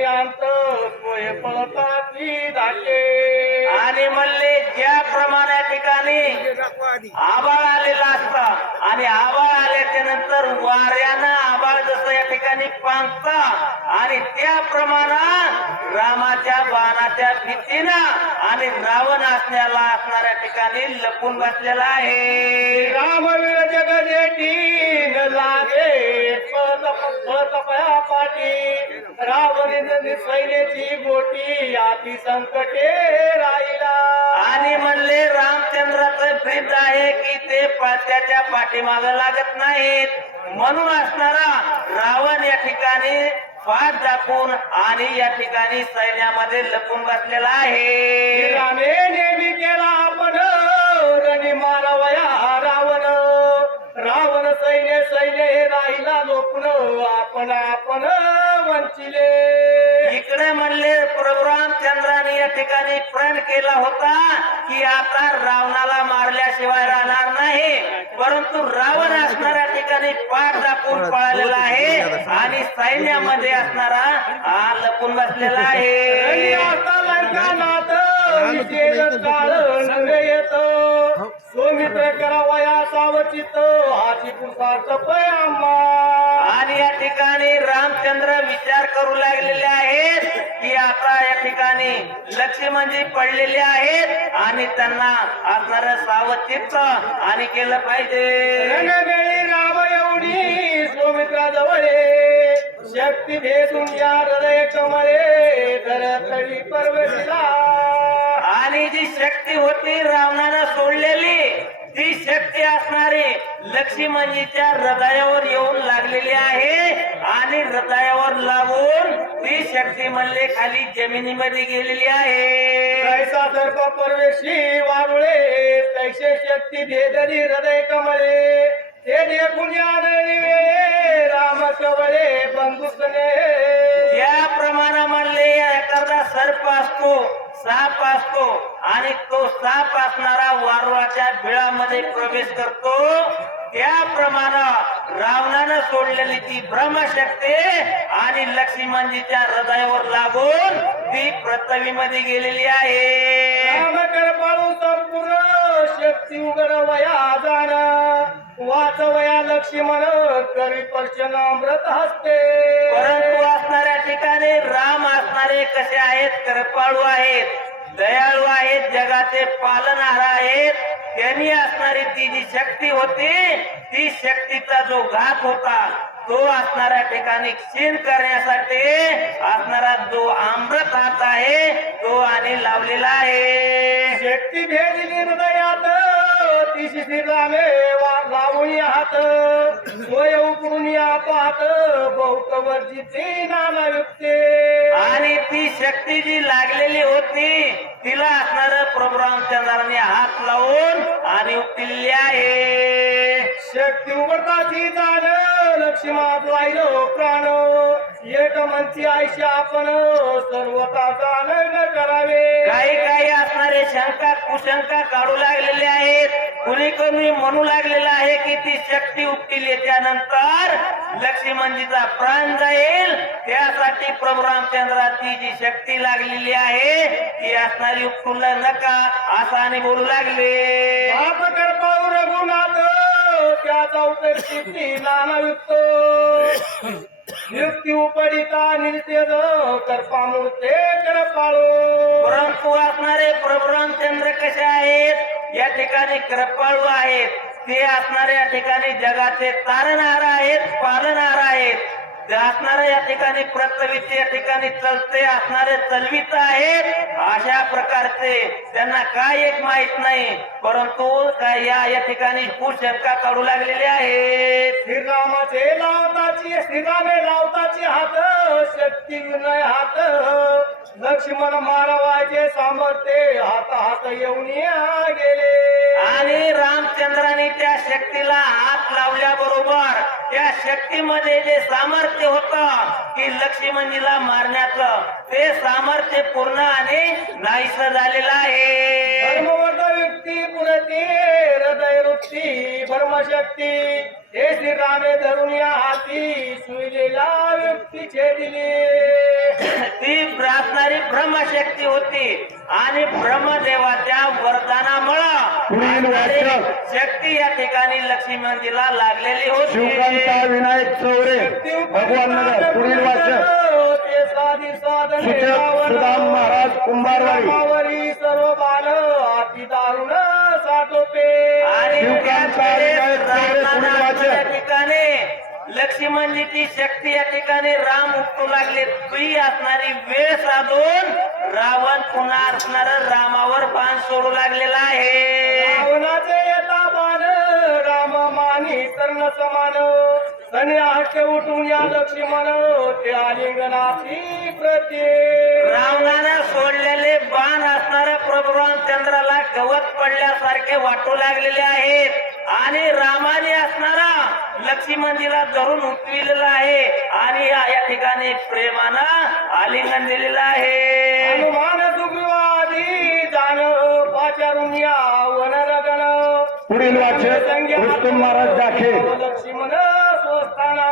सोय पळताची आणि म्हणले ज्याप्रमाणे या ठिकाणी आबाळ आलेला असतं आणि आबाळ आल्याच्यानंतर वाऱ्यानं आबाळ जसं या ठिकाणी पांगत आणि त्याप्रमाणे रामाच्या बाणाच्या भीतीनं आणि रावण असण्याला असणाऱ्या ठिकाणी लपून बसलेला आहे. रामवीर पळतपया पाठी रावण सैन्याची गोटी आती संकटे राहिला. आणि म्हणले रामचंद्राचं ब्रीद आहे की ते त्याच्या पाठीमाग लागत नाहीत. म्हणून असणारा रावण या ठिकाणी फाट दाखवून आणि या ठिकाणी सैन्यामध्ये लपून बसलेला आहे. रामे नेहमी केला सैन्य हे राहिला लोकन आपण आपण वंचिले. इकडे म्हणले प्रभू रामचंद्राने या ठिकाणी प्रण केला होता की आता रावणाला मारल्याशिवाय राहणार नाही. परंतु रावण असणाऱ्या ठिकाणी पाठ दाखवून पळालेला आहे आणि सैन्यामध्ये असणारा हा लपून बसलेला आहे. आता नंग येत सोमित्र करावया सावचित हाची पुसाच पयामा आणि या ठिकाणी रामचंद्र विचार करू लागलेले आहेत की आता या ठिकाणी लक्ष्मणजी पडलेले आहेत आणि त्यांना असणार सावचित आणि केलं पाहिजे. राम एवढी सोमित्रा जवळ. शक्ती भेटून या हृदय कमळे. तर तळी पर्वतीला शक्ती होती रावणानं सोडलेली. ती शक्ती असणारी लक्ष्मणजीच्या हृदयावर येऊन लागलेली आहे आणि हृदयावर लागून ती शक्ती म्हणले खाली जमिनीमध्ये गेलेली आहे. कैसा सर्प परवेशी वारुळे तैसे शक्ती भेदरी हृदय कमळे. ते देखून या वेळे राम कवळे बंधुसने त्याप्रमाणे म्हणले एखादा सर्प असतो साप असतो आणि तो साप असणारा वारुळाच्या बिळामध्ये प्रवेश करतो त्याप्रमाणे रावणानं सोडलेली ती ब्रह्मशक्ती आणि लक्ष्मणजीच्या हृदयावर लागून ती पृथ्वीमध्ये गेलेली आहे. पाळू संपूर्ण शक्ती उघड वया जाण. वाचवया लक्ष्मण करी पर्शन अमृत हस्ते. परंतु असणाऱ्या ठिकाणी राम असणारे कसे आहेत? कृपाळू आहेत. दयाळू आहेत जगाचे पालनहार आहेत. त्यांनी असणारी ती जी शक्ती होती ती शक्तीचा जो घात होता तो असणाऱ्या ठिकाणी क्षीण करण्यासाठी असणारा जो आमृत हात आहे तो आणि लावलेला आहे. शक्ती भेद निर्णयात तिशी श्रीरामे लावून हात. सोय उकरून या पाहत बहुत वर्जिते नाना युक्ते आणि ती शक्ती जी लागलेली होती तिला असणार प्रभू रामचंद्राने हात लावून आणि उकलेली आहे. शक्ती उघडताची जाण लक्ष्मणात राहिलो प्राण. एक म्हणती आयशी आपण सर्वता जाण करावे. काही काही असणारे शंका कुशंका काढू लागलेले आहेत. कुणी कोणी म्हणू लागलेलं आहे की ती शक्ती उपटिल्याच्या नंतर लक्ष्मणजीचा प्राण जाईल. त्यासाठी प्रभू रामचंद्राची जी शक्ती लागलेली आहे ती असणारी उपटून नका असं आणि बोलू लागले. पाहू रघुनाथ त्याचा उतर किती नानायुक्त युक्ती उपडिता निर्तेज करपा मूर्ते कर पाळो परंतु असणारे प्रभू रामचंद्र कसे आहेत? या ठिकाणी कृपाळू आहेत. ते असणारे या ठिकाणी जगाचे तारणहार आहेत पालनहार आहेत. ते असणारे या ठिकाणी प्रतवीचे या ठिकाणी चलते असणारे चलवित आहेत. अशा प्रकारचे त्यांना काय एक माहीत नाही परंतु काय या या ठिकाणी कुशंका काढू लागलेले आहेत. श्रीरामाचे लावताची श्रीरामे लावताची हात शक्ती विनय हात. लक्ष्मण मारवायचे सामर्थ्य हात हात येऊन गेले. आणि रामचंद्राने त्या शक्तीला हात लावल्याबरोबर त्या शक्तीमध्ये जे सामर्थ्य होत की लक्ष्मणजीला मारण्याचं ते सामर्थ्य पूर्ण आणि नाहीस झालेलं आहे. धर्मवर्ध व्यक्ती पुरती हृदय वृत्ती धर्मशक्ती हे श्रीरामे धरून या हाती सुईलेला व्यक्तीचे दिले. ती असणारी ब्रह्मशक्ती होती. आणि ब्रह्मदेवाच्या वरदानामुळं. शक्ती या ठिकाणी लक्ष्मीमंदिरला लागलेली शिवकांता होती विनायक चौरे भगवान नगर पुढील. सुदाम महाराज कुंभारवाडी. सर्व बाल अति दारुण आणि लक्ष्मणजीची शक्ती या ठिकाणी राम उपटू लागले. तुई असणारी वेळ साधून रावण पुन्हा असणार रामावर बाण सोडू लागलेला आहे. रावणाचे येता बाण राम मानी तर्ण समान. सने आठ उठून या लक्ष्मण ते आलिंगनाची प्रती. रावणानं सोडलेले बाण असणाऱ्या प्रभू रामचंद्राला गवत पडल्यासारखे वाटू लागलेले आहेत. आणि रामाने असणारा लक्ष्मणजीला धरून उठविलेला आहे. आणि या ठिकाणी प्रेमानं आलिंगन दिलेलं आहे. हनुमान सुग्रीवादी जाण पाचारून या वनरगण. पुढील वाचक रुस्तुम महाराज दाखे. लक्ष्मण स्वस्थाना.